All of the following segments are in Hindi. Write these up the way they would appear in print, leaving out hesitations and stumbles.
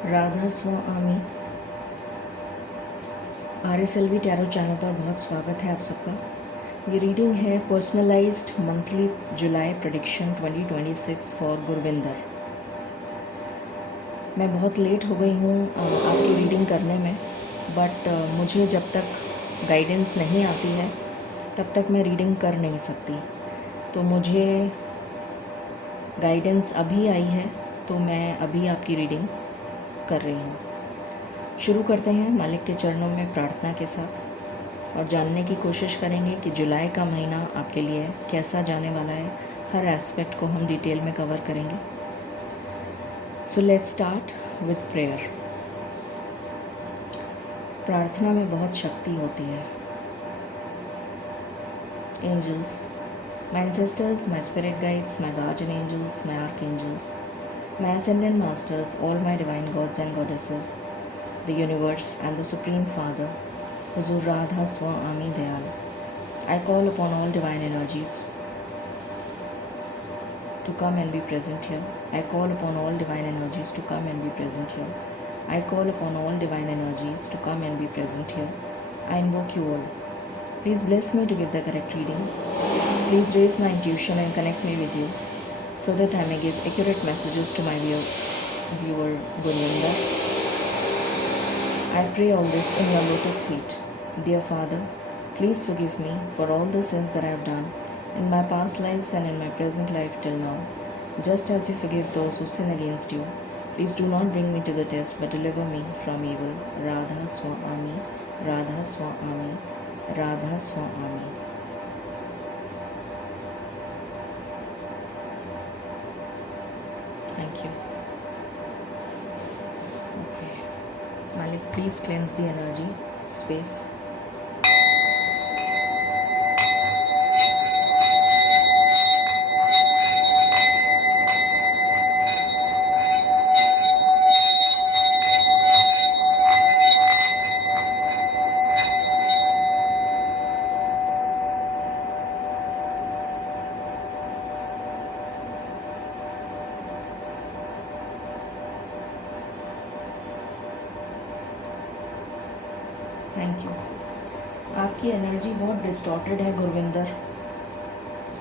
राधा स्वामी RSLV टैरो चैनल पर बहुत स्वागत है आप सबका। ये रीडिंग है personalised monthly July prediction 2026 for Gurvinder. मैं बहुत लेट हो गई हूँ आपकी रीडिंग करने में, बट मुझे जब तक गाइडेंस नहीं आती है तब तक मैं रीडिंग कर नहीं सकती। तो मुझे गाइडेंस अभी आई है तो मैं अभी आपकी रीडिंग कर रही हूँ। शुरू करते हैं मालिक के चरणों में प्रार्थना के साथ और जानने की कोशिश करेंगे कि जुलाई का महीना आपके लिए कैसा जाने वाला है। हर एस्पेक्ट को हम डिटेल में कवर करेंगे। So let's start with prayer. प्रार्थना में बहुत शक्ति होती है। Angels, my ancestors, my spirit guides, my guardian angels, my archangels, my ascendant masters, all my divine gods and goddesses, the universe and the Supreme Father, Huzur Radha Swami Dayal. I call upon all divine energies to come and be present here. I call upon all divine energies to come and be present here. I call upon all divine energies to come and be present here. I invoke you all. Please bless me to give the correct reading. Please raise my intuition and connect me with you so that I may give accurate messages to my viewer Gurvinder. I pray all this in your lotus feet. Dear Father, please forgive me for all the sins that I have done in my past lives and in my present life till now. Just as you forgive those who sin against you, please do not bring me to the test but deliver me from evil. Radha Swami, Radha Swami, Radha Swami. Thank you. Okay. Malik, please cleanse the energy space. Thank you. आपकी एनर्जी बहुत डिस्टॉर्टेड है गुरविंदर,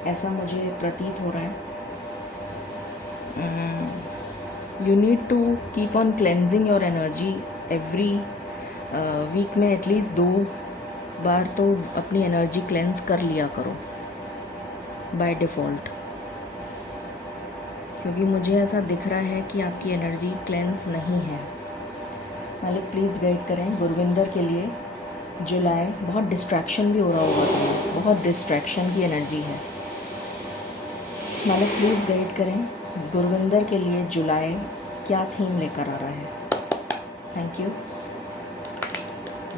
ऐसा मुझे प्रतीत हो रहा है। You need to keep on cleansing your energy every week में एटलीस्ट 2 बार तो अपनी एनर्जी क्लेंज कर लिया करो बाय डिफ़ॉल्ट, क्योंकि मुझे ऐसा दिख रहा है कि आपकी एनर्जी क्लेंज नहीं है। मालिक प्लीज़ गाइड करें गुरविंदर के लिए जुलाई। बहुत डिस्ट्रैक्शन भी हो रहा होगा, तो बहुत डिस्ट्रैक्शन की एनर्जी है। मालिक प्लीज़ गाइड करें गुरविंदर के लिए जुलाई क्या थीम लेकर आ रहा है। Thank you.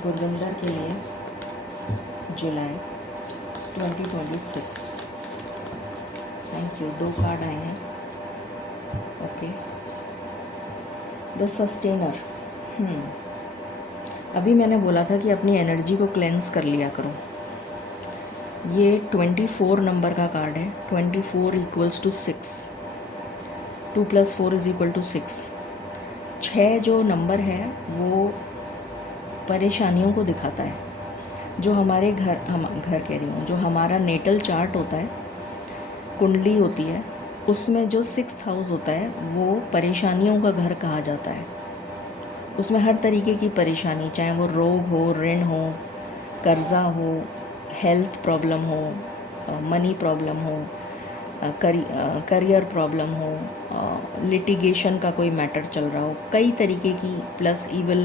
गुरविंदर के लिए जुलाई 2026। Thank you. 2 कार्ड आए हैं। ओके। The sustainer. अभी मैंने बोला था कि अपनी एनर्जी को क्लेंस कर लिया करो। ये 24 नंबर का कार्ड है। 24 = 6। 2 + 4 = 6। 6 जो नंबर है वो परेशानियों को दिखाता है। जो हमारे हम घर कह रही हूँ, जो हमारा नेटल चार्ट होता है, कुंडली होती है, उसमें जो 6th हाउस होता है वो परेशानियों का घर कहा जाता है। उसमें हर तरीके की परेशानी, चाहे वो रोग हो, ऋण हो, कर्ज़ा हो, हेल्थ प्रॉब्लम हो, मनी प्रॉब्लम हो, करियर प्रॉब्लम हो, लिटिगेशन का कोई मैटर चल रहा हो, कई तरीके की, प्लस इवल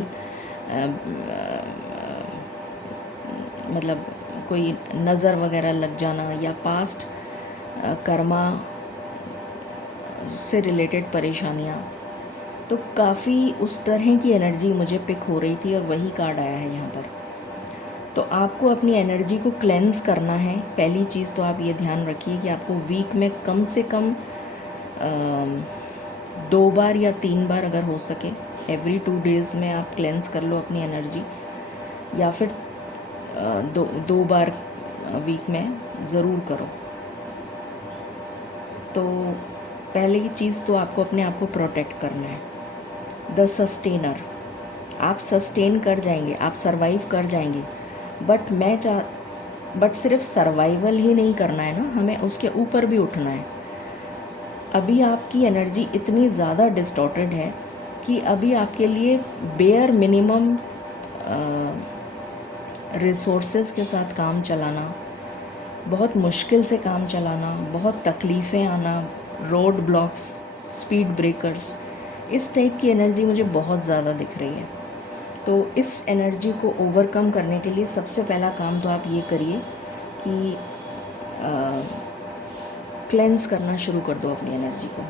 मतलब कोई नज़र वगैरह लग जाना या पास्ट कर्मा से रिलेटेड परेशानियाँ, तो काफ़ी उस तरह की एनर्जी मुझे पिक हो रही थी और वही कार्ड आया है यहाँ पर। तो आपको अपनी एनर्जी को क्लेंस करना है। पहली चीज़ तो आप ये ध्यान रखिए कि आपको वीक में कम से कम 2 बार या 3 बार अगर हो सके, एवरी 2 डेज़ में आप क्लेंस कर लो अपनी एनर्जी, या फिर 2 बार वीक में ज़रूर करो। तो पहली चीज़ तो आपको अपने आप को प्रोटेक्ट करना है। The sustainer. आप सस्टेन कर जाएंगे, आप सरवाइव कर जाएंगे, बट सिर्फ सर्वाइवल ही नहीं करना है ना, हमें उसके ऊपर भी उठना है। अभी आपकी एनर्जी इतनी ज़्यादा डिस्टॉर्टेड है कि अभी आपके लिए बेयर मिनिमम रिसोर्सेज के साथ काम चलाना, बहुत मुश्किल से काम चलाना, बहुत तकलीफ़ें आना, रोड ब्लॉक्स, स्पीड ब्रेकर्स, इस टाइप की एनर्जी मुझे बहुत ज़्यादा दिख रही है। तो इस एनर्जी को ओवरकम करने के लिए सबसे पहला काम तो आप ये करिए कि क्लेंस करना शुरू कर दो अपनी एनर्जी को।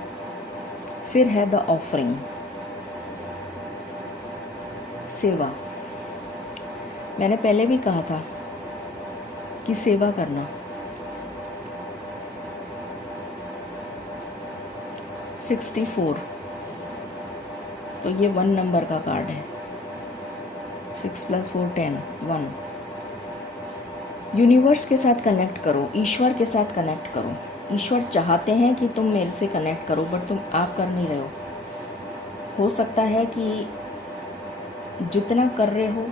फिर है द ऑफरिंग, सेवा। मैंने पहले भी कहा था कि सेवा करना। 64, तो ये 1 नंबर का कार्ड है। 6 + 4 10, 1। यूनिवर्स के साथ कनेक्ट करो, ईश्वर के साथ कनेक्ट करो। ईश्वर चाहते हैं कि तुम मेरे से कनेक्ट करो, बट आप कर नहीं रहे हो सकता है कि जितना कर रहे हो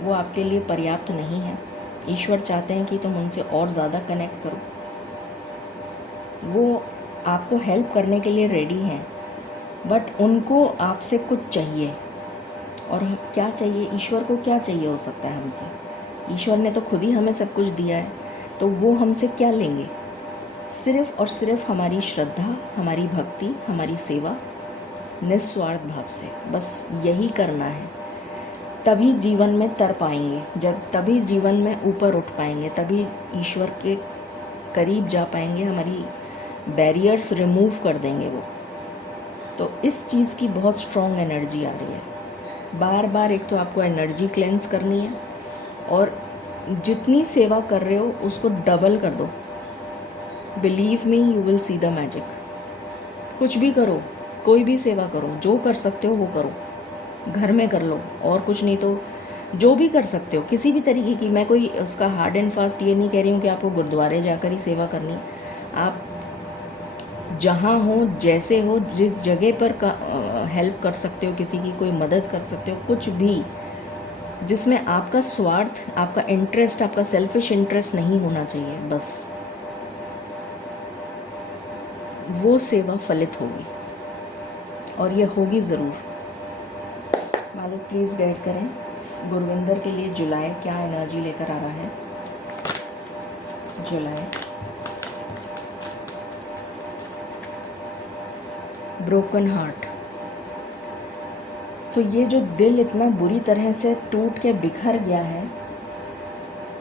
वो आपके लिए पर्याप्त नहीं है। ईश्वर चाहते हैं कि तुम उनसे और ज़्यादा कनेक्ट करो। वो आपको हेल्प करने के लिए रेडी हैं, बट उनको आपसे कुछ चाहिए। और क्या चाहिए? ईश्वर को क्या चाहिए हो सकता है हमसे? ईश्वर ने तो खुद ही हमें सब कुछ दिया है, तो वो हमसे क्या लेंगे? सिर्फ़ और सिर्फ हमारी श्रद्धा, हमारी भक्ति, हमारी सेवा, निस्वार्थ भाव से, बस यही करना है। तभी जीवन में तर पाएंगे, तभी जीवन में ऊपर उठ पाएंगे, तभी ईश्वर के करीब जा पाएंगे, हमारी बैरियर्स रिमूव कर देंगे वो। तो इस चीज़ की बहुत स्ट्रॉन्ग एनर्जी आ रही है। बार बार एक तो आपको एनर्जी क्लेंस करनी है, और जितनी सेवा कर रहे हो उसको डबल कर दो। Believe me, you will see the magic. कुछ भी करो, कोई भी सेवा करो, जो कर सकते हो वो करो। घर में कर लो, और कुछ नहीं तो जो भी कर सकते हो, किसी भी तरीके की। मैं कोई उसका हार्ड एंड फास्ट ये नहीं कह रही हूँ कि आपको गुरुद्वारे जाकर ही सेवा करनी। आप जहाँ हो, जैसे हो, जिस जगह पर हेल्प कर सकते हो, किसी की कोई मदद कर सकते हो, कुछ भी जिसमें आपका स्वार्थ, आपका इंटरेस्ट, आपका सेल्फिश इंटरेस्ट नहीं होना चाहिए, बस वो सेवा फलित होगी, और ये होगी ज़रूर। मालिक प्लीज़ गाइड करें गुरविंदर के लिए जुलाई क्या एनर्जी लेकर आ रहा है। जुलाई, ब्रोकन हार्ट। तो ये जो दिल इतना बुरी तरह से टूट के बिखर गया है,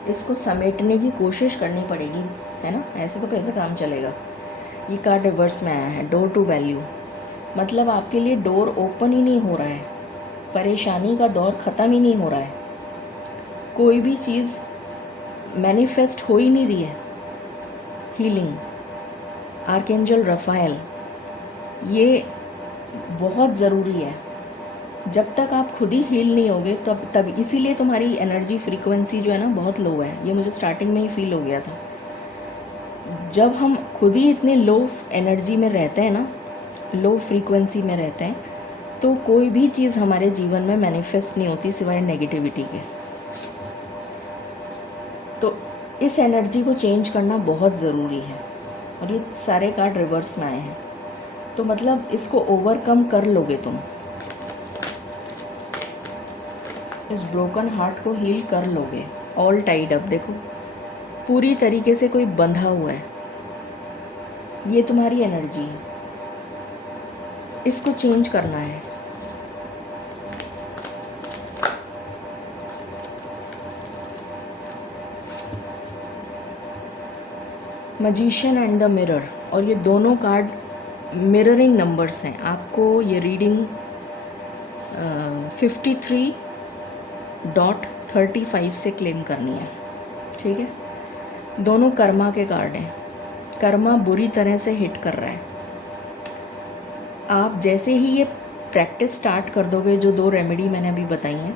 इसको समेटने की कोशिश करनी पड़ेगी, है ना? ऐसे तो कैसे काम चलेगा। ये कार्ड रिवर्स में आया है, डोर टू वैल्यू। मतलब आपके लिए डोर ओपन ही नहीं हो रहा है, परेशानी का दौर ख़त्म ही नहीं हो रहा है, कोई भी चीज़ मैनिफेस्ट हो ही नहीं रही है। हीलिंग, आर्कएंजल रफाएल, ये बहुत ज़रूरी है। जब तक आप खुद ही हील नहीं होगे तब इसीलिए तुम्हारी एनर्जी फ्रीक्वेंसी जो है ना बहुत लो है। ये मुझे स्टार्टिंग में ही फील हो गया था। जब हम खुद ही इतने लो एनर्जी में रहते हैं ना, लो फ्रीक्वेंसी में रहते हैं, तो कोई भी चीज़ हमारे जीवन में मैनिफेस्ट नहीं होती सिवाय नेगेटिविटी के। तो इस एनर्जी को चेंज करना बहुत ज़रूरी है, और ये सारे कार्ड रिवर्स में आए हैं, तो मतलब इसको ओवरकम कर लोगे तुम। इस ब्रोकन हार्ट को हील कर लोगे। ऑल टाइड अप, देखो पूरी तरीके से कोई बंधा हुआ है, ये तुम्हारी एनर्जी है, इसको चेंज करना है। मैजिशियन एंड द मिरर, और ये दोनों कार्ड मिररिंग नंबर्स हैं। आपको ये रीडिंग 53.35 से क्लेम करनी है, ठीक है? दोनों कर्मा के कार्ड हैं। कर्मा बुरी तरह से हिट कर रहा है। आप जैसे ही ये प्रैक्टिस स्टार्ट कर दोगे, जो 2 रेमेडी मैंने अभी बताई हैं,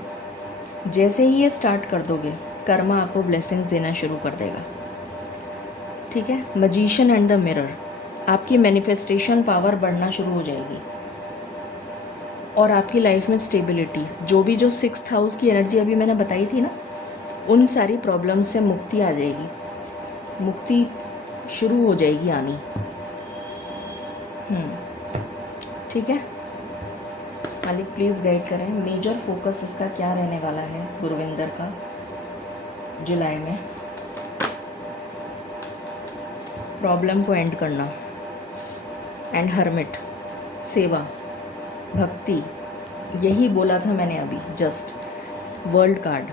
जैसे ही ये स्टार्ट कर दोगे, कर्मा आपको ब्लेसिंग्स देना शुरू कर देगा, ठीक है? मैजिशियन एंड द मिरर, आपकी मैनिफेस्टेशन पावर बढ़ना शुरू हो जाएगी। और आपकी लाइफ में स्टेबिलिटी, जो 6th हाउस की एनर्जी अभी मैंने बताई थी ना, उन सारी प्रॉब्लम से मुक्ति आ जाएगी, मुक्ति शुरू हो जाएगी आनी। ठीक है, मालिक प्लीज़ गाइड करें। मेजर फोकस इसका क्या रहने वाला है गुरविंदर का जुलाई में? प्रॉब्लम को एंड करना एंड हर्मिट, सेवा, भक्ति, यही बोला था मैंने अभी जस्ट। वर्ल्ड कार्ड,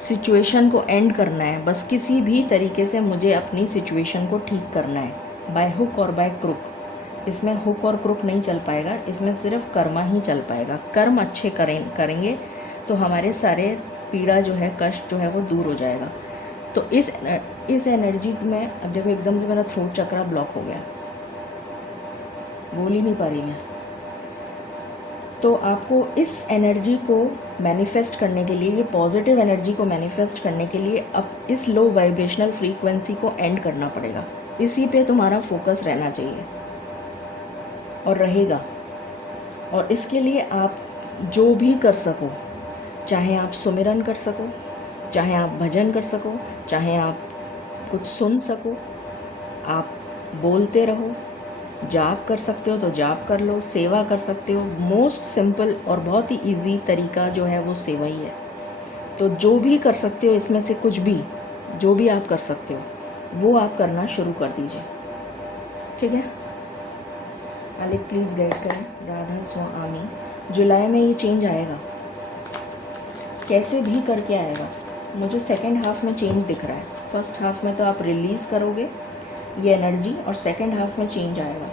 सिचुएशन को एंड करना है, बस किसी भी तरीके से मुझे अपनी सिचुएशन को ठीक करना है, बाय हुक और बाय क्रुक। इसमें हुक और क्रुक नहीं चल पाएगा, इसमें सिर्फ कर्मा ही चल पाएगा। कर्म अच्छे करेंगे तो हमारे सारे पीड़ा जो है, कष्ट जो है वो दूर हो जाएगा। तो इस एनर्जी में अब देखो एकदम से मेरा थ्रोट चक्रा ब्लॉक हो गया, बोल ही नहीं पा रही मैं। तो आपको इस एनर्जी को मैनिफेस्ट करने के लिए, ये पॉजिटिव एनर्जी को मैनिफेस्ट करने के लिए अब इस लो वाइब्रेशनल फ्रीक्वेंसी को एंड करना पड़ेगा। इसी पे तुम्हारा फोकस रहना चाहिए और रहेगा। और इसके लिए आप जो भी कर सको, चाहे आप सुमिरन कर सको, चाहे आप भजन कर सको, चाहे आप कुछ सुन सको, आप बोलते रहो, जाप कर सकते हो तो जाप कर लो, सेवा कर सकते हो। मोस्ट सिंपल और बहुत ही इजी तरीका जो है वो सेवा ही है। तो जो भी कर सकते हो इसमें से कुछ भी, जो भी आप कर सकते हो वो आप करना शुरू कर दीजिए। ठीक है, मालिक प्लीज़ गाइड करें। राधा स्वामी, जुलाई में ये चेंज आएगा, कैसे भी करके आएगा। मुझे सेकेंड हाफ में चेंज दिख रहा है। फर्स्ट हाफ में तो आप रिलीज़ करोगे ये एनर्जी, और सेकेंड हाफ में चेंज आएगा,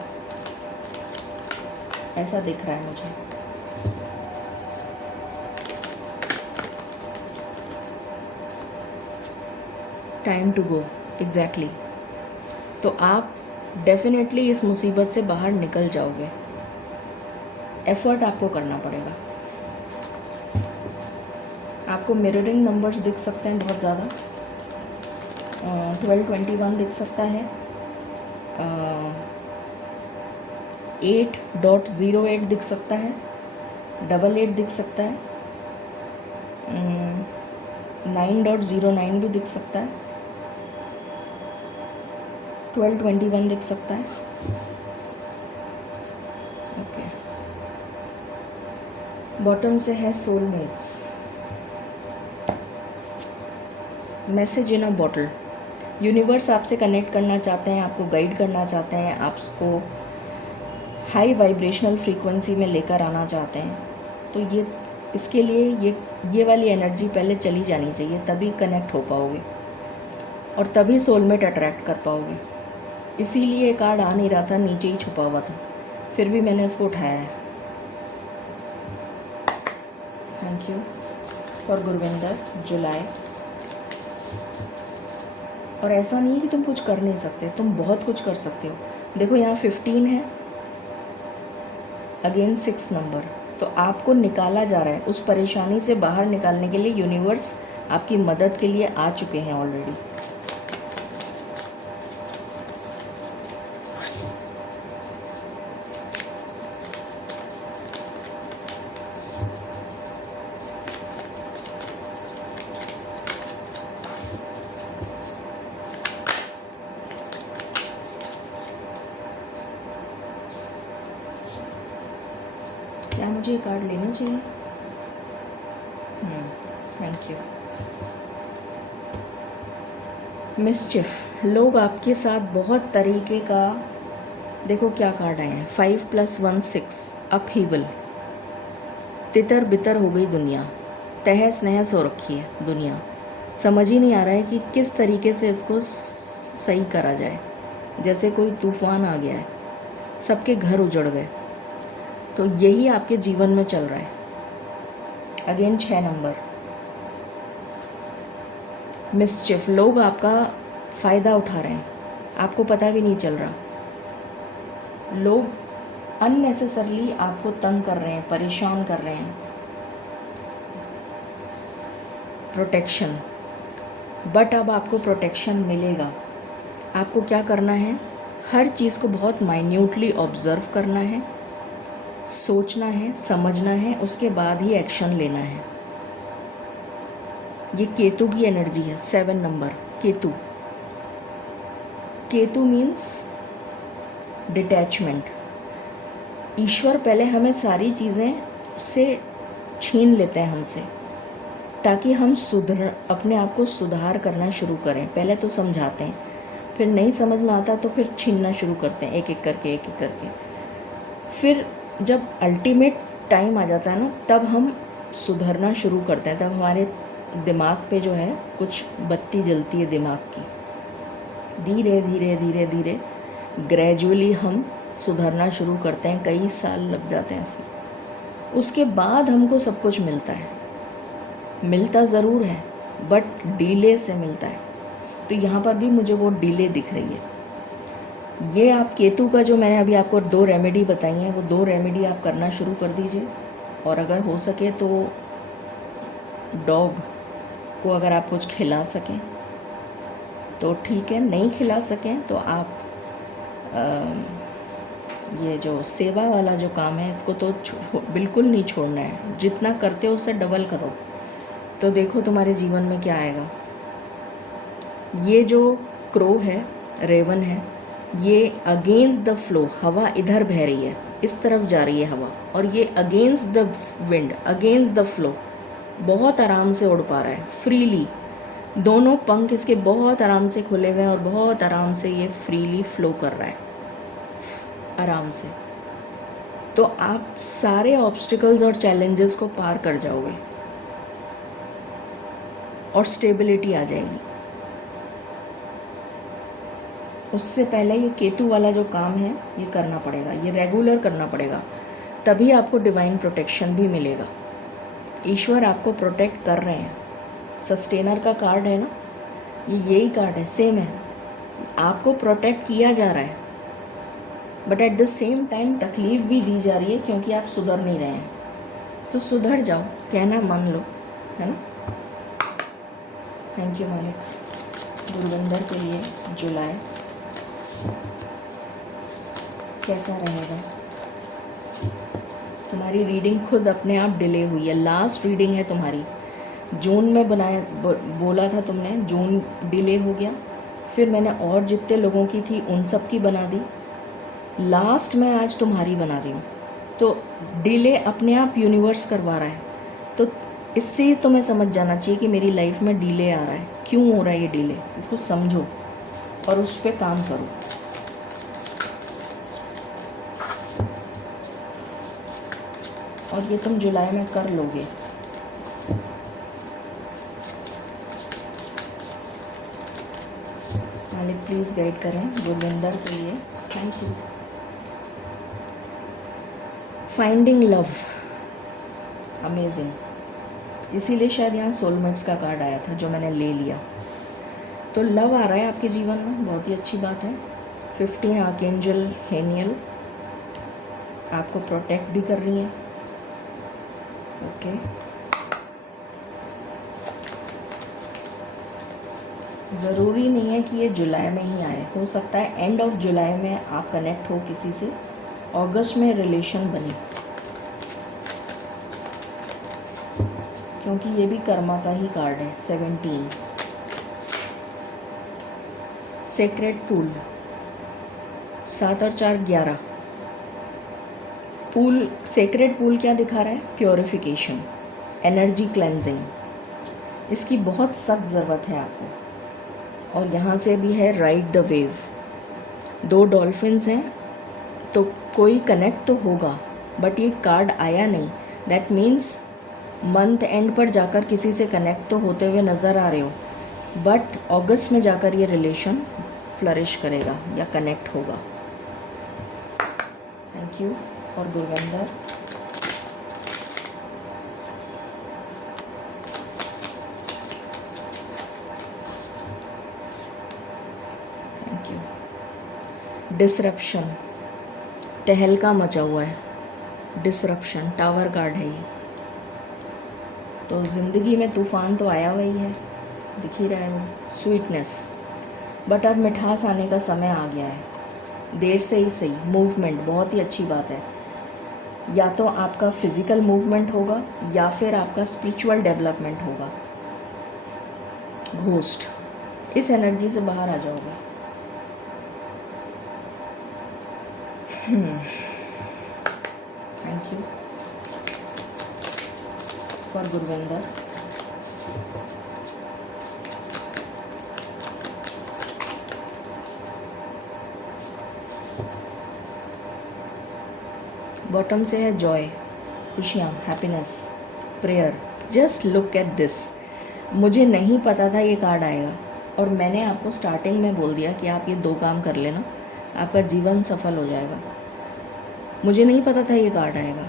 ऐसा दिख रहा है मुझे। Time to go, exactly. तो आप डेफिनेटली इस मुसीबत से बाहर निकल जाओगे। एफर्ट आपको करना पड़ेगा। आपको मिररिंग नंबर्स दिख सकते हैं बहुत ज़्यादा। 1221 दिख सकता है, 8.08 दिख सकता है, 88 दिख सकता है, 9.09 भी दिख सकता है, 1221 दिख सकता है। ओके, बॉटम से है सोलमेट्स, मैसेज इन अ बॉटल। यूनिवर्स आपसे कनेक्ट करना चाहते हैं, आपको गाइड करना चाहते हैं, आपको हाई वाइब्रेशनल फ्रीक्वेंसी में लेकर आना चाहते हैं। तो ये इसके लिए ये वाली एनर्जी पहले चली जानी चाहिए, तभी कनेक्ट हो पाओगे और तभी सोलमेट अट्रैक्ट कर पाओगे। इसीलिए कार्ड आ नहीं रहा था, नीचे ही छुपा हुआ था, फिर भी मैंने इसको उठाया है। थैंक यू फॉर गुरविंदर जुलाई। और ऐसा नहीं है कि तुम कुछ कर नहीं सकते, तुम बहुत कुछ कर सकते हो। देखो यहाँ 15 है, अगेन 6 नंबर, तो आपको निकाला जा रहा है। उस परेशानी से बाहर निकालने के लिए यूनिवर्स आपकी मदद के लिए आ चुके हैं ऑलरेडी। क्या मुझे ये कार्ड लेना चाहिए? Thank you. मिसचिफ, लोग आपके साथ बहुत तरीके का, देखो क्या कार्ड आए हैं, 5 + 1 6, अपहीवल। तितर बितर हो गई दुनिया, तहस नहस हो रखी है दुनिया। समझ ही नहीं आ रहा है कि किस तरीके से इसको सही करा जाए। जैसे कोई तूफान आ गया है, सबके घर उजड़ गए। तो यही आपके जीवन में चल रहा है। Again 6 number, मिसचिफ। लोग आपका फ़ायदा उठा रहे हैं, आपको पता भी नहीं चल रहा। लोग अननेसेसरली आपको तंग कर रहे हैं, परेशान कर रहे हैं। प्रोटेक्शन, बट अब आपको प्रोटेक्शन मिलेगा। आपको क्या करना है, हर चीज़ को बहुत माइन्यूटली ऑब्ज़र्व करना है सोचना है, समझना है, उसके बाद ही एक्शन लेना है। ये केतु की एनर्जी है, 7 number Ketu. Ketu means detachment. ईश्वर पहले हमें सारी चीज़ें से छीन लेते हैं हमसे, ताकि हम अपने आप को सुधार करना शुरू करें। पहले तो समझाते हैं, फिर नहीं समझ में आता तो फिर छीनना शुरू करते हैं, एक एक करके। फिर जब अल्टीमेट टाइम आ जाता है ना, तब हम सुधरना शुरू करते हैं। तब हमारे दिमाग पे जो है कुछ बत्ती जलती है दिमाग की। धीरे धीरे ग्रेजुअली हम सुधरना शुरू करते हैं। कई साल लग जाते हैं ऐसे। उसके बाद हमको सब कुछ मिलता है, मिलता ज़रूर है बट डीले से मिलता है। तो यहाँ पर भी मुझे वो डीले दिख रही है। ये आप केतु का जो मैंने अभी आपको 2 रेमेडी बताई हैं, वो 2 रेमेडी आप करना शुरू कर दीजिए। और अगर हो सके तो डॉग को अगर आप कुछ खिला सकें तो ठीक है, नहीं खिला सकें तो आप ये जो सेवा वाला जो काम है इसको तो बिल्कुल नहीं छोड़ना है। जितना करते हो उससे डबल करो, तो देखो तुम्हारे जीवन में क्या आएगा। ये जो क्रो है, रेवन है, ये अगेंस्ट द फ्लो, हवा इधर बह रही है, इस तरफ जा रही है हवा, और ये against the wind, against the flow बहुत आराम से उड़ पा रहा है, फ्रीली। दोनों पंख इसके बहुत आराम से खुले हुए हैं और बहुत आराम से ये फ्रीली फ्लो कर रहा है, आराम से। तो आप सारे ऑब्स्टिकल्स और चैलेंजेस को पार कर जाओगे और स्टेबिलिटी आ जाएगी। उससे पहले ये केतु वाला जो काम है ये करना पड़ेगा, ये रेगुलर करना पड़ेगा, तभी आपको डिवाइन प्रोटेक्शन भी मिलेगा। ईश्वर आपको प्रोटेक्ट कर रहे हैं। सस्टेनर का कार्ड है ना, ये यही कार्ड है, सेम है। आपको प्रोटेक्ट किया जा रहा है, but at the same time तकलीफ़ भी दी जा रही है, क्योंकि आप सुधर नहीं रहे हैं। तो सुधर जाओ, कहना मान लो, है ना। थैंक यू मालिक। गुरविंदर के लिए जुलाई कैसा रहेगा? तुम्हारी रीडिंग खुद अपने आप डिले हुई है। लास्ट रीडिंग है तुम्हारी, जून में बोला था तुमने, जून डिले हो गया। फिर मैंने और जितने लोगों की थी उन सब की बना दी। लास्ट में आज तुम्हारी बना रही हूँ। तो डिले अपने आप यूनिवर्स करवा रहा है। तो इससे ही तुम्हें समझ जाना चाहिए कि मेरी लाइफ में डिले आ रहा है, क्यों हो रहा है ये डिले, इसको समझो और उस पर काम करो। और ये तुम जुलाई में कर लोगे। मालिक प्लीज़ गाइड करें गुरविंदर के लिए। Thank you. Finding love, amazing. इसीलिए शायद यहाँ सोलमेट्स का कार्ड आया था जो मैंने ले लिया। तो लव आ रहा है आपके जीवन में, बहुत ही अच्छी बात है। 15 आर्कएंजल हेनियल आपको प्रोटेक्ट भी कर रही हैं। ओके, ज़रूरी नहीं है कि ये जुलाई में ही आए, हो सकता है एंड ऑफ जुलाई में आप कनेक्ट हो किसी से, अगस्त में रिलेशन बने, क्योंकि ये भी कर्मा का ही कार्ड है। 17 सेक्रेट पूल, 7 और 4 11। पूल, सेक्रेट पूल क्या दिखा रहा है? Purification, energy cleansing. इसकी बहुत सख्त ज़रूरत है आपको। और यहाँ से भी है राइड द वेव, 2 डॉल्फिन्स हैं, तो कोई कनेक्ट तो होगा, बट ये कार्ड आया नहीं। दैट मीन्स मंथ एंड पर जाकर किसी से कनेक्ट तो होते हुए नज़र आ रहे हो, बट अगस्त में जाकर ये रिलेशन फ्लरिश करेगा या कनेक्ट होगा। Thank you for Gurvinder. Thank you. Disruption, तहलका मचा हुआ है, डिसरप्शन, टावर कार्ड है ये। तो ज़िंदगी में तूफ़ान तो आया हुआ ही है, दिख ही रहा है वो स्वीटनेस, बट अब मिठास आने का समय आ गया है। देर से ही सही, मूवमेंट बहुत ही अच्छी बात है। या तो आपका फिज़िकल मूवमेंट होगा या फिर आपका स्पिरिचुअल डेवलपमेंट होगा। घोस्ट, इस एनर्जी से बाहर आ जाओगे। Thank you for Gurvinder. Bottom से है जॉय, खुशियाँ, happiness, prayer. Just look at this. मुझे नहीं पता था ये कार्ड आएगा और मैंने आपको स्टार्टिंग में बोल दिया कि आप ये 2 काम कर लेना, आपका जीवन सफल हो जाएगा। मुझे नहीं पता था ये कार्ड आएगा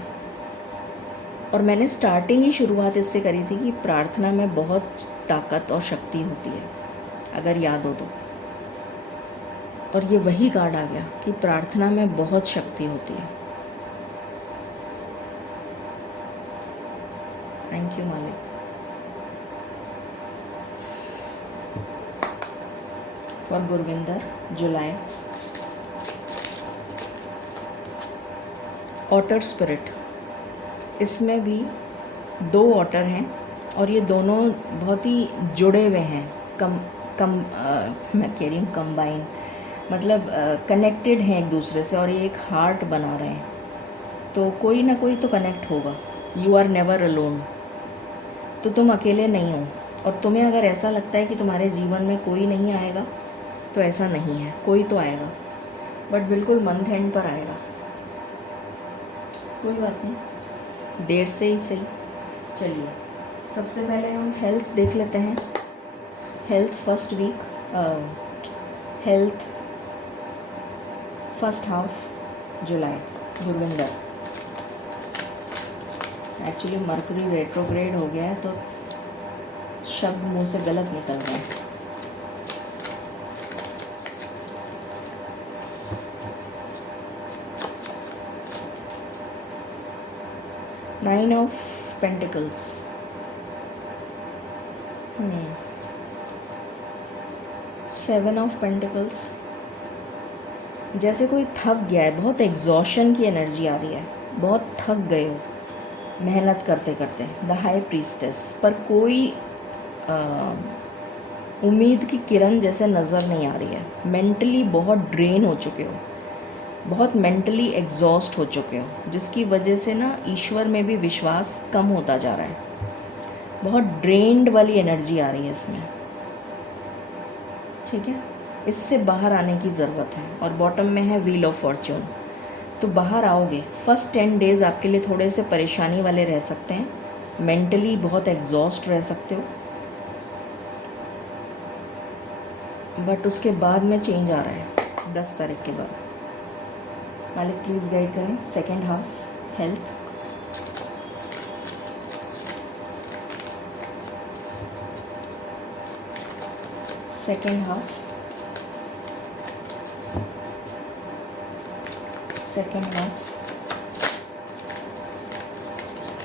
और मैंने स्टार्टिंग ही शुरुआत इससे करी थी कि प्रार्थना में बहुत ताकत और शक्ति होती है, अगर याद हो तो। और ये वही कार्ड आ गया कि प्रार्थना में बहुत शक्ति होती है। थैंक यू मालिक। फॉर गुरविंदर, जुलाई। ऑटर स्पिरिट, इसमें भी 2 ऑटर हैं और ये दोनों बहुत ही जुड़े हुए हैं। मैं कह रही हूँ कंबाइन, मतलब कनेक्टेड हैं एक दूसरे से और ये एक हार्ट बना रहे हैं। तो कोई ना कोई तो कनेक्ट होगा। यू आर नेवर अलोन, तो तुम अकेले नहीं हो। और तुम्हें अगर ऐसा लगता है कि तुम्हारे जीवन में कोई नहीं आएगा, तो ऐसा नहीं है, कोई तो आएगा, बट बिल्कुल मंथ एंड पर आएगा। कोई बात नहीं, देर से ही सही। चलिए, सबसे पहले हम हेल्थ देख लेते हैं। Health first week, health first half July, Gurvinder. Actually Mercury retrograde हो गया है तो शब्द मुंह से गलत निकल रहे हैं। Nine of pentacles, seven of pentacles. जैसे कोई थक गया है, बहुत एग्जॉशन की एनर्जी आ रही है, बहुत थक गए हो मेहनत करते करते। द हाई प्रीस्टेस, पर कोई उम्मीद की किरण जैसे नज़र नहीं आ रही है। मेंटली बहुत ड्रेन हो चुके हो, बहुत मेंटली एग्जॉस्ट हो चुके हो, जिसकी वजह से ना ईश्वर में भी विश्वास कम होता जा रहा है। बहुत ड्रेन्ड वाली एनर्जी आ रही है इसमें, ठीक है। इससे बाहर आने की ज़रूरत है। और बॉटम में है व्हील ऑफ फॉर्च्यून, तो बाहर आओगे। फर्स्ट 10 डेज़ आपके लिए थोड़े से परेशानी वाले रह सकते हैं, मेंटली बहुत एग्जॉस्ट रह सकते हो, बट उसके बाद में चेंज आ रहा है 10 तारीख के बाद। मालिक प्लीज़ गाइड करें second half health. Second half, second half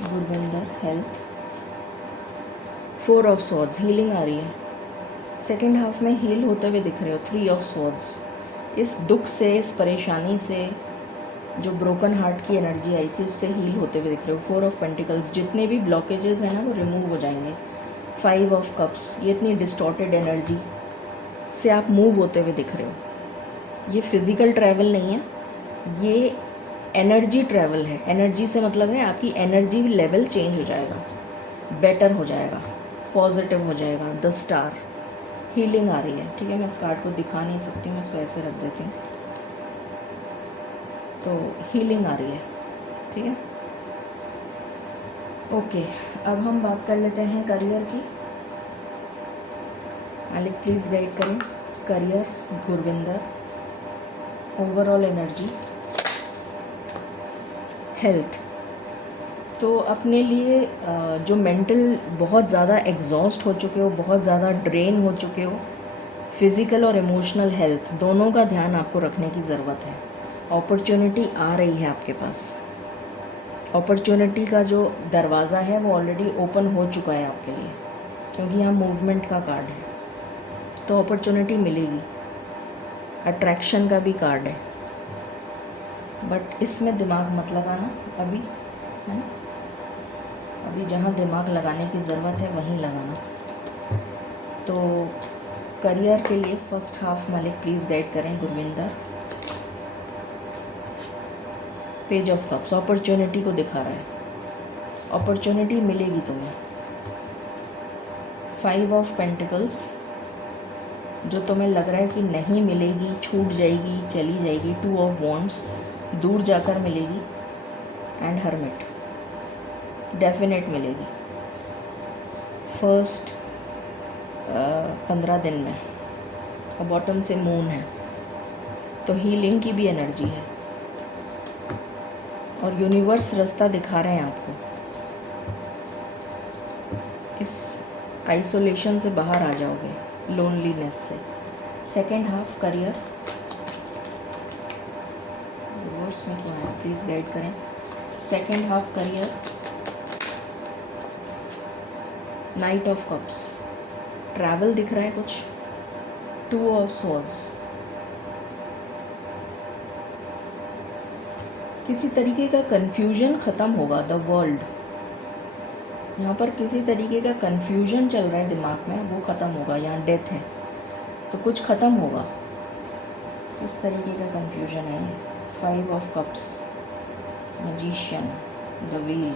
Gurvinder, health. 4 of swords, healing आ रही है। सेकेंड हाफ में हील होते हुए दिख रहे हो। 3 ऑफ स्वॉर्ड्स, इस दुख से, इस परेशानी से, जो ब्रोकन हार्ट की एनर्जी आई थी, उससे हील होते हुए दिख रहे हो। 4 ऑफ पेंटिकल्स, जितने भी ब्लॉकेजेस हैं ना वो रिमूव हो जाएंगे। 5 ऑफ कप्स, ये इतनी डिस्टॉर्टेड एनर्जी से आप मूव होते हुए दिख रहे हो। ये फिज़िकल ट्रैवल नहीं है, ये एनर्जी ट्रैवल है। एनर्जी से मतलब है आपकी एनर्जी लेवल चेंज हो जाएगा, बेटर हो जाएगा, पॉजिटिव हो जाएगा। द स्टार, हीलिंग आ रही है, ठीक है। मैं इस कार्ड को दिखा नहीं सकती, मैं इसको ऐसे रख देती हूँ। तो हीलिंग आ रही है, ठीक है। ओके, अब हम बात कर लेते हैं करियर की। मालिक प्लीज़ गाइड करें career, Gurvinder, overall energy, health. तो अपने लिए जो मेंटल बहुत ज़्यादा एग्जॉस्ट हो चुके हो, बहुत ज़्यादा ड्रेन हो चुके हो, फिज़िकल और इमोशनल हेल्थ दोनों का ध्यान आपको रखने की ज़रूरत है। अपॉर्चुनिटी आ रही है आपके पास। अपॉर्चुनिटी का जो दरवाज़ा है वो ऑलरेडी ओपन हो चुका है आपके लिए, क्योंकि यहाँ मूवमेंट का कार्ड है, तो अपॉर्चुनिटी मिलेगी। अट्रैक्शन का भी कार्ड है। बट इसमें दिमाग मत लगाना अभी, है ना। अभी जहाँ दिमाग लगाने की ज़रूरत है वहीं लगाना। तो करियर के लिए फर्स्ट हाफ मालिक प्लीज़ गाइड करें Gurvinder. Page of cups opportunity को दिखा रहा है, अपॉर्चुनिटी मिलेगी तुम्हें। 5 ऑफ पेंटिकल्स, जो तुम्हें लग रहा है कि नहीं मिलेगी, छूट जाएगी, चली जाएगी। 2 ऑफ वॉन्ड्स, दूर जाकर मिलेगी। एंड हर्मिट, डेफिनेट मिलेगी फर्स्ट 15 दिन में। और बॉटम से मून है, तो हीलिंग की भी एनर्जी है। और यूनिवर्स रास्ता दिखा रहे हैं आपको, इस आइसोलेशन से बाहर आ जाओगे, लोनलीनेस से। सेकेंड हाफ करियर, यूनिवर्स में क्या है प्लीज़ गाइड करें। Second half career, night of cups, travel दिख रहा है कुछ। 2 ऑफ स्वॉर्ड्स, किसी तरीके का कन्फ्यूजन ख़त्म होगा। द वर्ल्ड, यहाँ पर किसी तरीके का कन्फ्यूजन चल रहा है दिमाग में, वो ख़त्म होगा। यहाँ डेथ है तो कुछ ख़त्म होगा। किस तरीके का कन्फ्यूजन है ये। 5 of cups, magician, the wheel.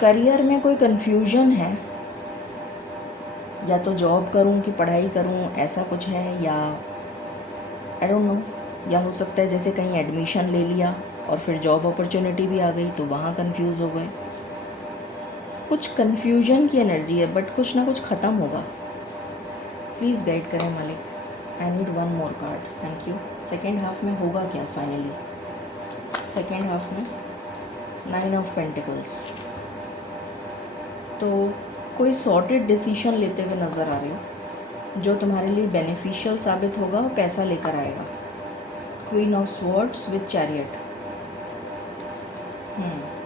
Career में कोई कन्फ्यूजन है, या तो जॉब करूं कि पढ़ाई करूं, ऐसा कुछ है। या आई डोंट नो, या हो सकता है जैसे कहीं एडमिशन ले लिया और फिर जॉब अपॉर्चुनिटी भी आ गई तो वहाँ कंफ्यूज हो गए। कुछ कंफ्यूजन की एनर्जी है, बट कुछ ना कुछ ख़त्म होगा। प्लीज़ गाइड करें मालिक। I need 1 more card, thank you. Second half में होगा क्या फाइनली। सेकेंड हाफ में 9 ऑफ पेंटिकल्स, तो कोई सॉर्टेड डिसीजन लेते हुए नज़र आ रहे हो जो तुम्हारे लिए बेनिफिशियल साबित होगा और पैसा लेकर आएगा। Queen of swords with chariot,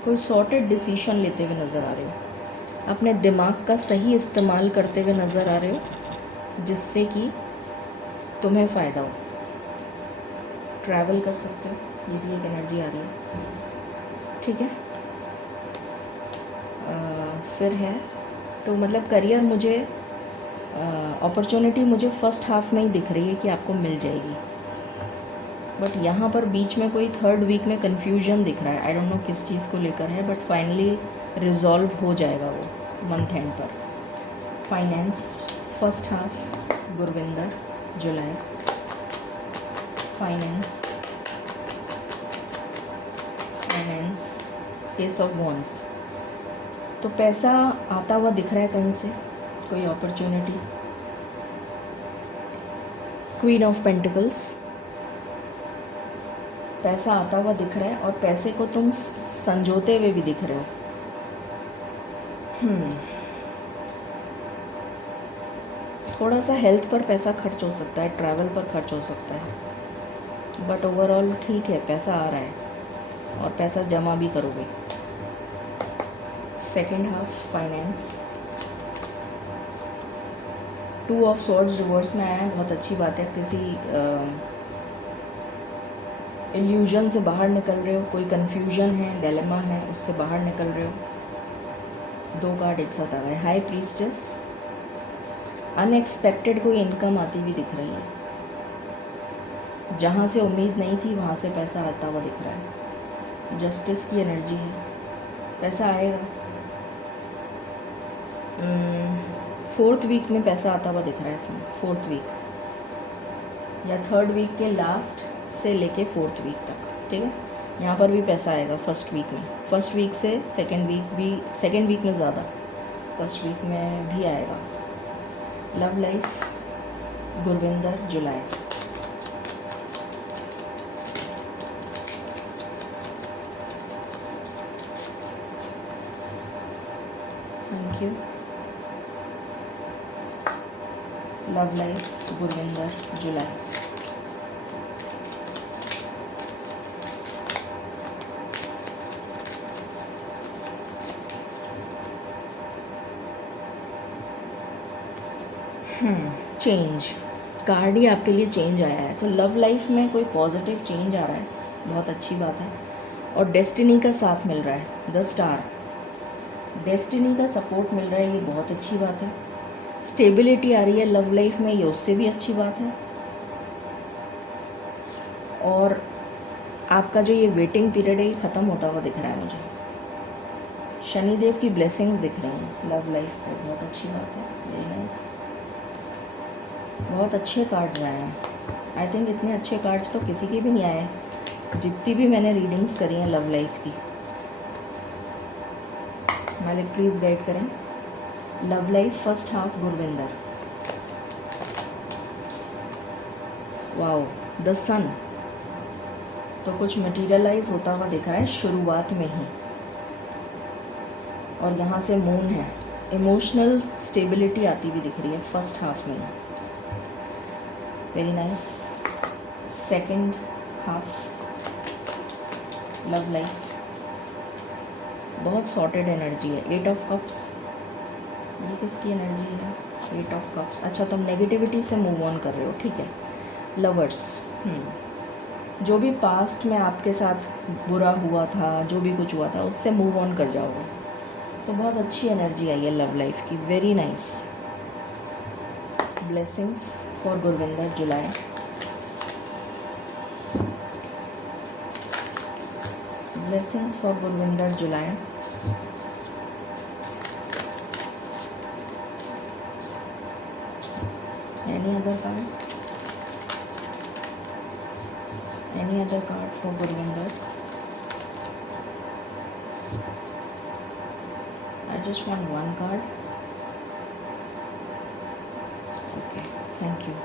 कोई सॉर्टेड डिसीजन लेते हुए नज़र आ रहे हो, अपने दिमाग का सही इस्तेमाल करते हुए नज़र आ रहे हो, जिससे कि तुम्हें फ़ायदा हो। ट्रैवल कर सकते हो, ये भी एक एनर्जी आ रही है, ठीक है। फिर है तो मतलब करियर मुझे अपॉर्चुनिटी मुझे फर्स्ट हाफ में ही दिख रही है कि आपको मिल जाएगी, बट यहाँ पर बीच में कोई 3rd वीक में कन्फ्यूजन दिख रहा है। आई डोंट नो किस चीज़ को लेकर है, बट फाइनली रिजॉल्व हो जाएगा वो मंथ एंड पर। Finance first half Gurvinder July. Finance S of wands, तो पैसा आता हुआ दिख रहा है कहीं से, कोई अपॉर्चुनिटी। क्वीन ऑफ पेंटिकल्स, पैसा आता हुआ दिख रहा है और पैसे को तुम संजोते हुए भी दिख रहे हो। थोड़ा सा हेल्थ पर पैसा खर्च हो सकता है, ट्रैवल पर खर्च हो सकता है, बट ओवरऑल ठीक है, पैसा आ रहा है और पैसा जमा भी करोगे। Second half finance, 2 of swords reverse में आया है, बहुत अच्छी बात है। किसी इल्यूजन से बाहर निकल रहे हो, कोई कन्फ्यूजन है, डिलेमा है, उससे बाहर निकल रहे हो। 2 कार्ड एक साथ आ गए। हाई प्रीस्टेस, अनएक्सपेक्टेड कोई इनकम आती हुई दिख रही है, जहाँ से उम्मीद नहीं थी वहाँ से पैसा आता हुआ दिख रहा है। जस्टिस की एनर्जी है, पैसा आएगा। 4th वीक में पैसा आता हुआ दिख रहा है इसमें, 4th वीक या 3rd वीक के लास्ट से लेके 4th वीक तक, ठीक है। यहाँ पर भी पैसा आएगा फर्स्ट वीक में, फर्स्ट वीक से सेकेंड वीक भी, सेकेंड वीक में ज़्यादा, फर्स्ट वीक में भी आएगा। Love life Gurvinder July. Thank you. Love life Gurvinder July. Change, card ही आपके लिए चेंज आया है, तो लव लाइफ में कोई पॉजिटिव चेंज आ रहा है, बहुत अच्छी बात है। और डेस्टिनी का साथ मिल रहा है, द स्टार, डेस्टिनी का सपोर्ट मिल रहा है, ये बहुत अच्छी बात है। स्टेबिलिटी आ रही है लव लाइफ में, ये उससे भी अच्छी बात है। और आपका जो ये वेटिंग पीरियड है ये ख़त्म होता हुआ दिख रहा है मुझे। शनिदेव की ब्लेसिंग्स दिख रही हैं लव लाइफ पे, बहुत अच्छी बात है, वेरी नाइस। बहुत अच्छे कार्ड्स आए हैं, आई थिंक इतने अच्छे कार्ड्स तो किसी के भी नहीं आए जितनी भी मैंने रीडिंग्स करी हैं लव लाइफ की। मालिक प्लीज़ गाइड करें। Love life first half Gurvinder, wow, the sun, तो कुछ मटेरियलाइज होता हुआ दिख रहा है शुरुआत में ही। और यहाँ से मून है, इमोशनल स्टेबिलिटी आती हुई दिख रही है फर्स्ट हाफ में, very nice. Second half love life बहुत सॉर्टेड एनर्जी है। 8 ऑफ कप्स, ये किसकी एनर्जी है? 8 ऑफ कप्स, अच्छा तुम नेगेटिविटी से मूव ऑन कर रहे हो, ठीक है। लवर्स, जो भी पास्ट में आपके साथ बुरा हुआ था, जो भी कुछ हुआ था, उससे मूव ऑन कर जाओगे, तो बहुत अच्छी एनर्जी आई है लव लाइफ की, very nice. Blessings for Gurvinder July, blessings for Gurvinder July. Any other card, any other card for Gurvinder? I just want one card. Okay, thank you.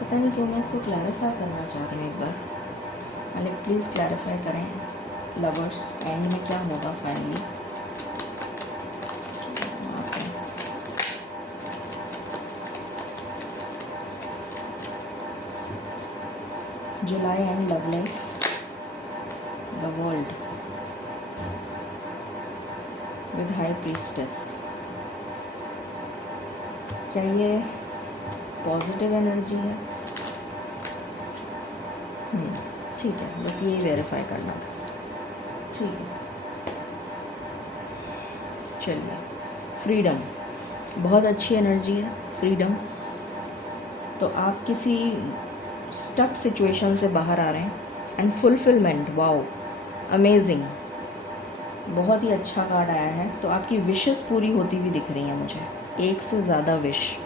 पता नहीं क्यों मैं इसको क्लैरिफाई करना चाह रही हूँ एक बार। मालिक प्लीज़ क्लैरिफाई करें, लवर्स एंड में क्या होगा finally? July and love life, the world with high priestess, क्या ये पॉजिटिव एनर्जी है? ठीक है, बस यही वेरीफाई करना था, ठीक है। चलिए, फ्रीडम, बहुत अच्छी एनर्जी है फ्रीडम। तो आप किसी स्टक सिचुएशन से बाहर आ रहे हैं एंड फुलफिलमेंट, वाओ अमेजिंग, बहुत ही अच्छा कार्ड आया है। तो आपकी विशेस पूरी होती हुई दिख रही हैं मुझे, एक से ज़्यादा विश।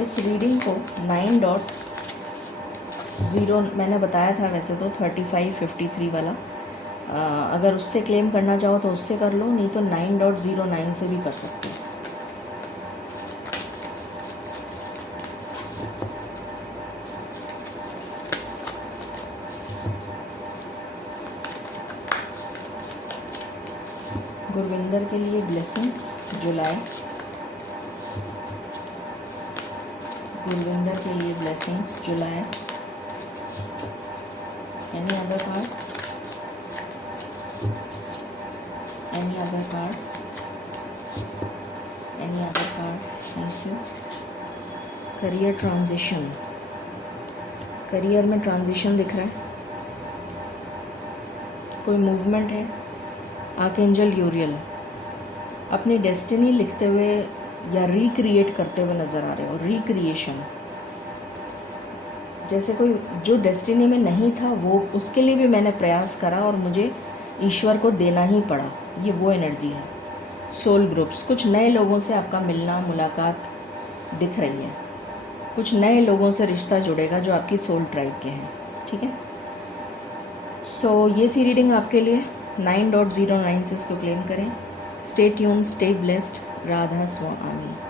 इस रीडिंग को 9.0 मैंने बताया था वैसे तो 3553 वाला, अगर उससे क्लेम करना चाहो तो उससे कर लो, नहीं तो 9.09 से भी कर सकते हो। गुरविंदर के लिए ब्लेसिंग्स जुलाई, गुरविंदर के लिए blessings July. Any other card, any other card, any other card? Thank you. Career transition, career में ट्रांजिशन दिख रहा है, कोई मूवमेंट है। आर्कएंजल यूरियल अपनी डेस्टिनी लिखते हुए या रिक्रिएट करते हुए नज़र आ रहे हो, रिक्रिएशन, जैसे कोई जो डेस्टिनी में नहीं था वो, उसके लिए भी मैंने प्रयास करा और मुझे ईश्वर को देना ही पड़ा, ये वो एनर्जी है। सोल ग्रुप्स, कुछ नए लोगों से आपका मिलना मुलाकात दिख रही है, कुछ नए लोगों से रिश्ता जुड़ेगा जो आपकी सोल ट्राइब के हैं, ठीक है। सो ये थी रीडिंग आपके लिए, 9.09 से इसको क्लेम करें। Stay tune, stay blessed, Radha स्वामी।